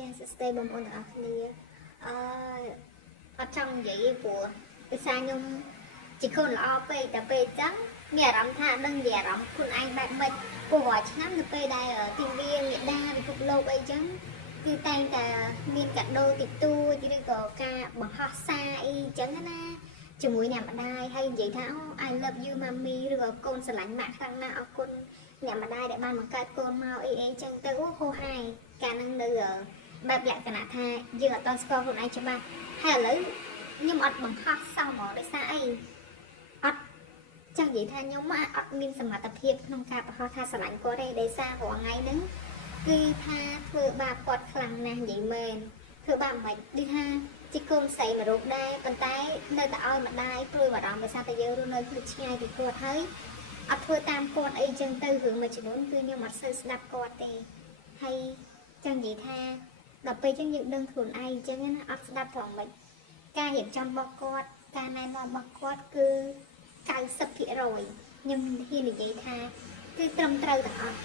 Chen stay bom on ở kia ở trong vậy của cái xa nhung chỉ còn là pe trắng nghe rắm tha đừng nghe rắmคุณanh bạn mình cô gọi năm được pe đây ở tiền viên nghĩa đa bị phục lâu ấy trắngคือแต่งแต่មានកាដូតិចតួចឬក៏ការបង្ហោះសារអីចឹងណាជាមួយអ្នកម្ដាយហើយនិយាយថា I love you mommy ឬក៏កូនស្រឡាញ់ម៉ាក់ខ្លាំងណាស់អរគុណអ្នកម្ដាយដែលបានបង្កើតកូនមកអីចឹងទៅហូហាយកាលហ្នឹងនៅបែបលក្ខណៈថាយើងអត់តស្គាល់ខ្លួនឯងច្បាស់ហើយឥឡូវខ្ញុំអត់បង្ហោះសោះហ្មងដោយសារអីអត់ចឹងនិយាយថាខ្ញុំអត់មានសមត្ថភាពក្នុងការបង្ហោះថាស្រឡាញ់គាត់ទេដោយសាររាល់ថ្ងៃហ្នឹងគឺថាធ្វើបាបគាត់ខ្លាំងណាស់និយាយមែនធ្វើបាបមិនដូចថាជីកូនស្រីមួយរូបដែរប៉ុន្តែនៅតែឲ្យម្ដាយព្រួយបារម្ភដោយសារតែយើងរស់នៅខ្លួនឆ្ងាយពីគាត់ហើយអត់ធ្វើតាមគាត់អីចឹងទៅរឿងមួយចំនួនគឺខ្ញុំអត់សូវស្ដាប់គាត់ទេហើយចឹងនិយាយថាដល់ពេលចឹងយើងដឹងខ្លួនឯងចឹងណាអត់ស្ដាប់ត្រង់មិនការរៀបចំរបស់គាត់ការណែនាំរបស់គាត់គឺ 90% ខ្ញុំហ៊ាននិយាយថាគឺត្រឹមត្រូវទាំងអស់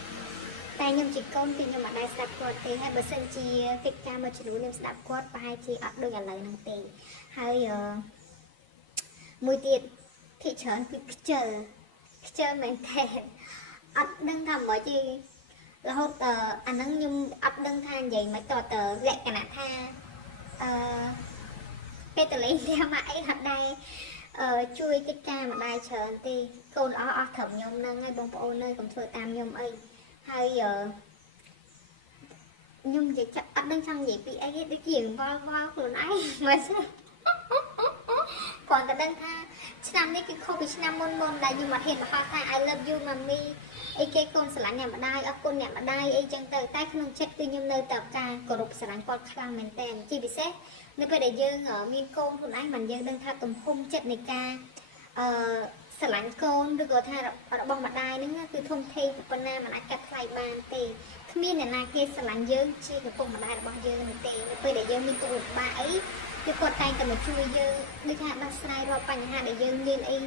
តែខ្ញុំជាកូនគឺខ្ញុំអត់ដែរស្ដាប់គាត់ទេហើយបើសិនជាកិច្ចការមួយចំនួនខ្ញុំស្ដាប់គាត់ប្រហែលជាអត់ដូចឥឡូវហ្នឹងទេហើយមួយទៀតភាគច្រើនគឺខ្ជិលមែនទេអត់ដឹងថាមិនទេរហូតអាហ្នឹងខ្ញុំអត់ដឹងថានិយាយមិនតទៅលក្ខណៈថាពេលតលេងតែមកអីអត់ដែរជួយកិច្ចការម្ដាយច្រើនទេកូនអស់ត្រឹមខ្ញុំហ្នឹងហើយបងប្អូននៅកុំធ្វើតាមខ្ញុំអីហើយខ្ញុំនិយាយចាក់អត់ដឹងចង់និយាយពីអីទេដូចជាវល់ខ្លួនឯងមើលគាត់តែដឹងថាឆ្នាំនេះគឺខុសពីឆ្នាំមុនដែលខ្ញុំអត់ហ៊ានបង្ហោះថា I love you mommy អីគេកូនស្រឡាញ់អ្នកម្ដាយអរគុណអ្នកម្ដាយអីចឹងទៅតែក្នុងចិត្តគឺខ្ញុំនៅតែការគោរពស្រឡាញ់គាត់ខ្លាំងមែនតើជាពិសេសនៅពេលដែលយើងមានកូនខ្លួនឯងមិនយើងដឹងថាទំហំចិត្តនៃការស្រឡាញ់កូនឬក៏ថារបស់ម្ដាយហ្នឹងគឺធំធេងប៉ុណ្ណាមិនអាចកាត់ថ្លៃបានទេគ្មានអ្នកណាគេស្រឡាញ់យើងជាឪពុកម្ដាយរបស់យើងទេនៅពេលដែលយើងមានទុក្ខលំបាកអីគឺគាត់តែងតែមកជួយយើងដូចថាដោះស្រាយរាល់បញ្ហាដែលយើងមានអី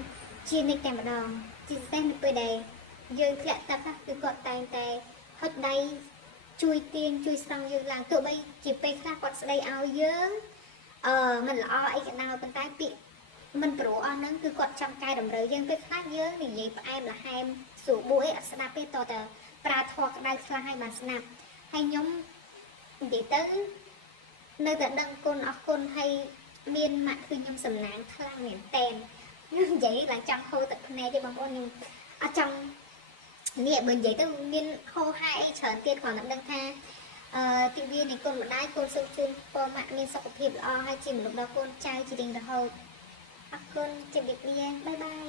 ជានិច្ចតែម្ដងជាពិសេសនៅពេលដែលយើងធ្លាក់ទឹកគឺគាត់តែងតែហុចដៃជួយទាញជួយស្រង់យើងឡើងទោះបីជាពេលខ្លះគាត់ស្ដីឲ្យយើងមិនល្អអីក៏ដោយប៉ុន្តែពាក្យមិនប្រួអស់ហ្នឹងគឺគាត់ចង់កែតម្រូវយើងពេលខ្លះយើងនិយាយផ្អែមល្ហែមស្រួលបួយអត់ស្ដាប់ទេតើប្រើធម៌ក្តៅខ្លះឲ្យបានស្ដាប់ហើយខ្ញុំនិយាយទៅនៅតែដឹងគុណអរគុណហើយមានម៉ាក់គឺខ្ញុំសំណាងខ្លាំងមែនតែនខ្ញុំនិយាយឡើងចង់ហូរទឹកភ្នែកទេបងប្អូនខ្ញុំអត់ចង់នេះបើនិយាយទៅមានហូរហាយអីច្រើនទៀតគ្រាន់តែដឹងថាទីវានៃគុណម្ដាយកូនសូមជូនពរម៉ាក់មានសុខភាពល្អហើយជាមនុស្សដល់កូនចៅជារៀងរហូតអរគុណជម្រាបលាបាយបាយ